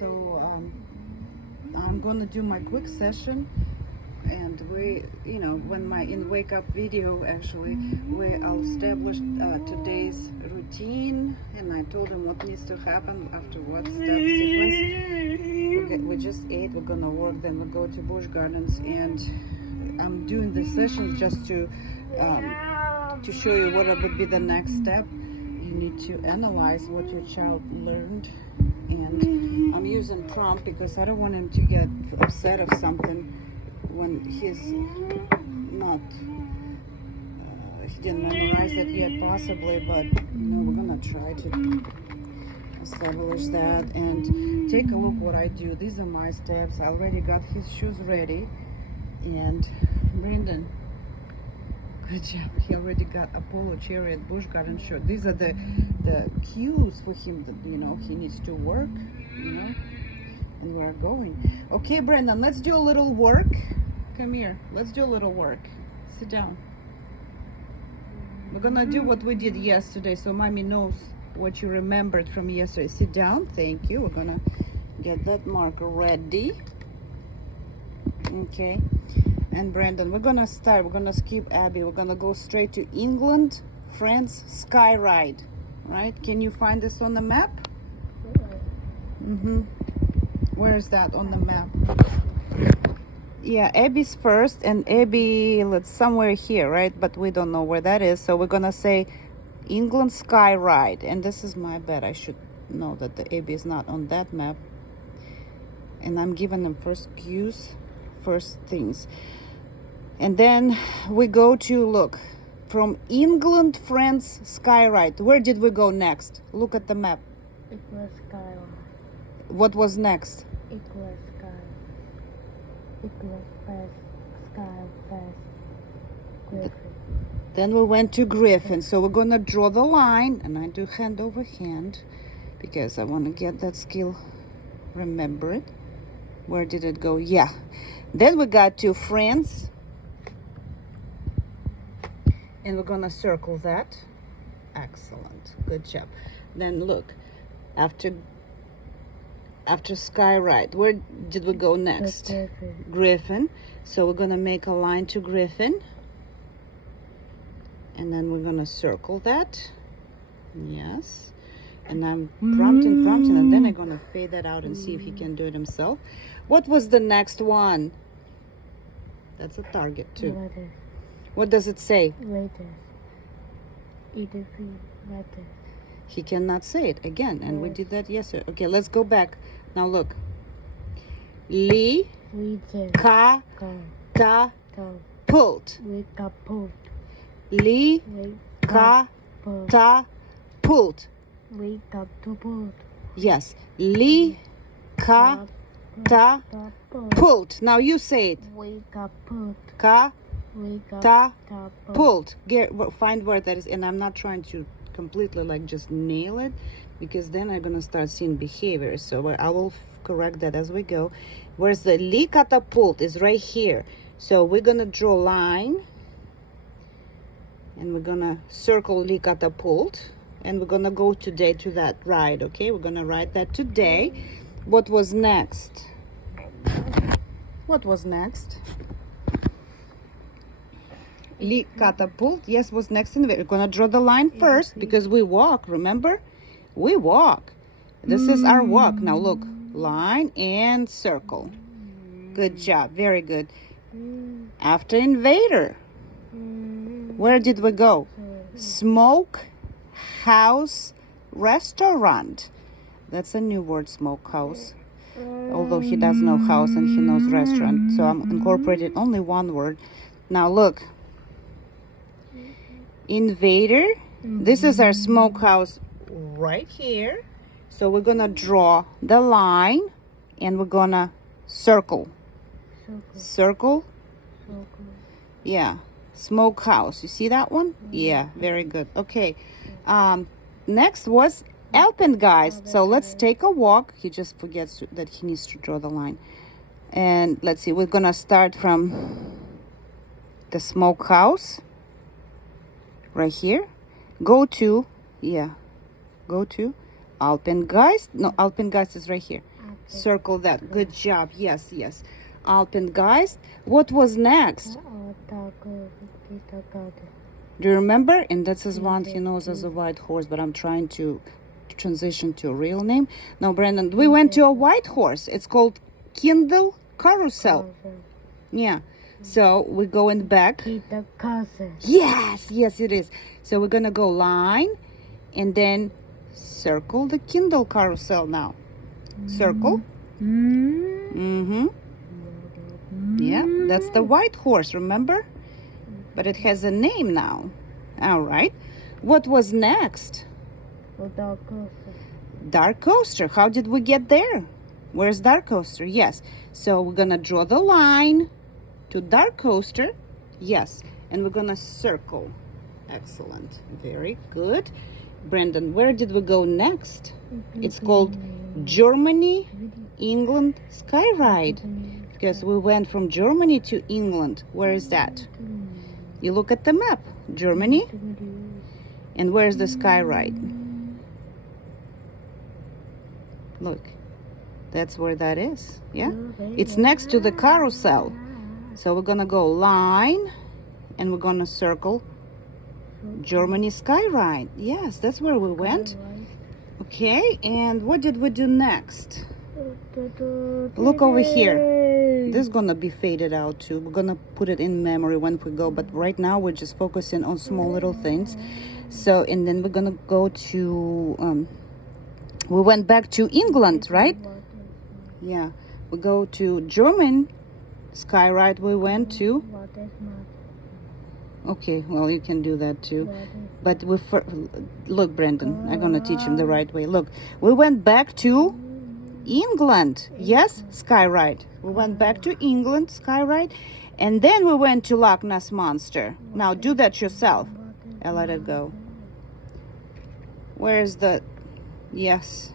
So I'm gonna do my quick session, and when my in wake up video, actually I'll establish today's routine, and I told him what needs to happen after what step sequence. We just ate, we're gonna work, then we'll go to Busch Gardens, and I'm doing the sessions just to show you what would be the next step. You need to analyze what your child learned, and I'm using prompt because I don't want him to get upset of something when he's not he didn't memorize it yet, possibly, but we're gonna try to establish that. And take a look what I do. These are my steps. I already got his shoes ready, and Brandon, good job. He already got a polo cherry at Busch Garden shirt. These are the cues for him that he needs to work, and we're going. Okay, Brandon, let's do a little work. Come here. Let's do a little work. Sit down. We're gonna do what we did yesterday, so mommy knows what you remembered from yesterday. Sit down. Thank you. We're gonna get that marker ready. Okay. And Brandon, we're gonna skip Abby. We're gonna go straight to England, France, Sky Ride. Right? Can you find this on the map? Where is that on the map? Yeah, Abby's first, and Abby, somewhere here, right? But we don't know where that is. So we're gonna say England Sky Ride. And this is my bad. I should know that the Abby is not on that map. And I'm giving them first cues, first things. And then we go to, look, from England, France, Sky Ride. Where did we go next? Look at the map. It was Sky. What was next? It was Sky. It was first Sky, first Griffin. Then we went to Griffin. So we're going to draw the line. And I do hand over hand because I want to get that skill. Remember it. Where did it go? Yeah. Then we got to France. And we're gonna circle that. Excellent. Good job. Then look, after Sky Ride, where did we go next? Griffin. So we're gonna make a line to Griffin. And then we're gonna circle that. Yes. And I'm prompting, and then I'm gonna fade that out and see if he can do it himself. What was the next one? That's a target too. Letter. What does it say? Later. Later. He cannot say it again, and we did that yesterday. Okay, let's go back. Now look. Li ka ta pult. Li ka ta pult. Yes. Li ka ta pult. Now you say it. Ka ta pulled. Find where that is, and I'm not trying to completely just nail it, because then I'm gonna start seeing behavior. So I will correct that as we go. Where's the li catapult is right here. So we're gonna draw a line, and we're gonna circle li catapult, and we're gonna go today to that ride. Okay, we're gonna ride that today. What was next? What was next? Li catapult, yes, was next in the we're gonna draw the line first because we walk, remember? We walk. This is our walk. Now look, line and circle. Good job, very good. After invader, where did we go? Smoke house restaurant. That's a new word, smoke house. Although he does know house and he knows restaurant, so I'm incorporating only one word. Now look. Invader. This is our smokehouse right here. So we're gonna draw the line, and we're gonna circle. Circle. Yeah. Smokehouse. You see that one? Yeah. Very good. Okay. Next was Alpengeist. So let's take a walk. He just forgets that he needs to draw the line. And let's see. We're gonna start from the smokehouse. Right here, go to Alpengeist. No, Alpengeist is right here. Circle that. Good job. Yes, yes. Alpengeist. What was next? Do you remember? And that's his one he knows as a white horse, but I'm trying to transition to a real name. Now, Brandon, we went to a white horse. It's called Kindle Carousel. Yeah. So we're going back. Yes, yes, it is. So we're gonna go line and then circle the Kindle Carousel now. Circle. Mm-hmm. Yeah, that's the white horse, remember? But it has a name now. All right. What was next? Dark coaster. How did we get there? Where's dark coaster? Yes. So we're gonna draw the line to dark coaster. Yes. And we're gonna circle. Excellent. Very good. Brandon, where did we go next? It's called Germany, England Sky Ride. Because we went from Germany to England. Where is that? You look at the map. Germany. And where's the Sky Ride? Look. That's where that is. Yeah? It's next to the carousel. So we're gonna go line and we're gonna circle Germany Sky Ride. Yes, that's where we went. Okay, and what did we do next? Look over here. This is gonna be faded out too. We're gonna put it in memory when we go, but right now we're just focusing on small little things. So, and then we're gonna go to we went back to England, right? Yeah, we go to German Sky Ride. We went to. Okay, well, you can do that too. But we look, Brandon, I'm gonna teach him the right way. Look, we went back to England. Yes, Sky Ride. We went back to England, Sky Ride, and then we went to Loch Ness Monster. Now do that yourself. I let it go. Where's the? Yes.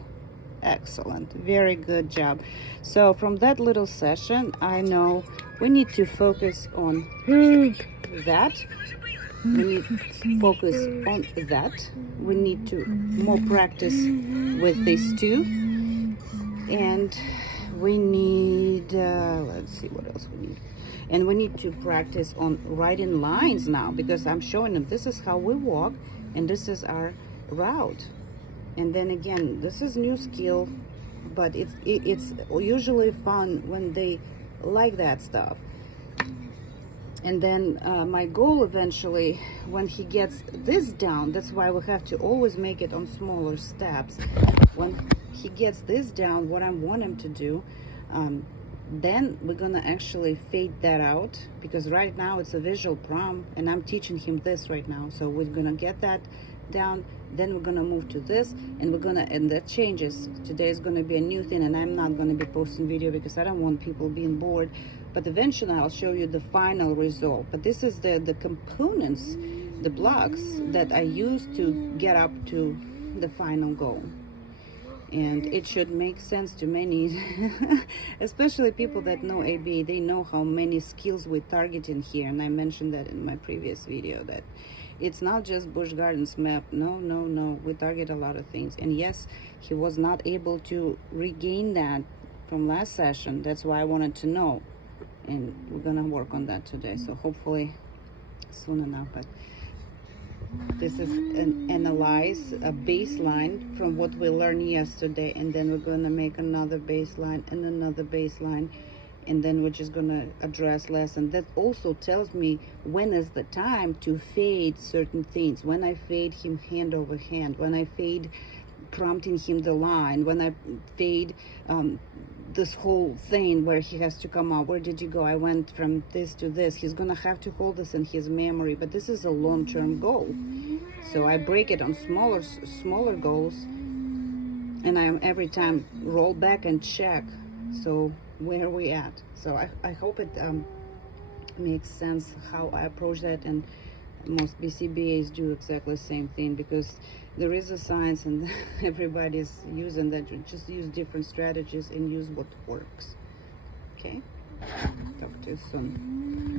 Excellent. Very good job. So from that little session, I know we need to focus on that. We need to focus on that. We need to more practice with these two. And we need, let's see what else we need. And we need to practice on writing lines now, because I'm showing them this is how we walk and this is our route. And then again, this is new skill, but it's usually fun when they like that stuff. And then my goal eventually, when he gets this down, that's why we have to always make it on smaller steps. When he gets this down, what I want him to do, then we're gonna actually fade that out, because right now it's a visual prompt and I'm teaching him this right now. So we're gonna get that down, then we're gonna move to this, and and that changes. Today is gonna be a new thing, and I'm not gonna be posting video because I don't want people being bored, but eventually I'll show you the final result. But this is the components, the blocks that I use to get up to the final goal. And it should make sense to many, especially people that know AB. They know how many skills we target in here, and I mentioned that in my previous video, that it's not just Busch Gardens map. No, we target a lot of things. And yes, he was not able to regain that from last session. That's why I wanted to know, and we're gonna work on that today, so hopefully soon enough. But this is analyze a baseline from what we learned yesterday, and then we're gonna make another baseline and another baseline, and then we're just gonna address lesson. That also tells me when is the time to fade certain things. When I fade him hand over hand, when I fade prompting him the line, when I fade this whole thing where he has to come out. Where did you go? I went from this to this. He's gonna have to hold this in his memory, but this is a long-term goal. So I break it on smaller goals, and I am every time roll back and check. So where are we at? So I hope it makes sense how I approach that, and most BCBAs do exactly the same thing, because there is a science and everybody's using that. Just use different strategies and use what works. Okay, talk to you soon.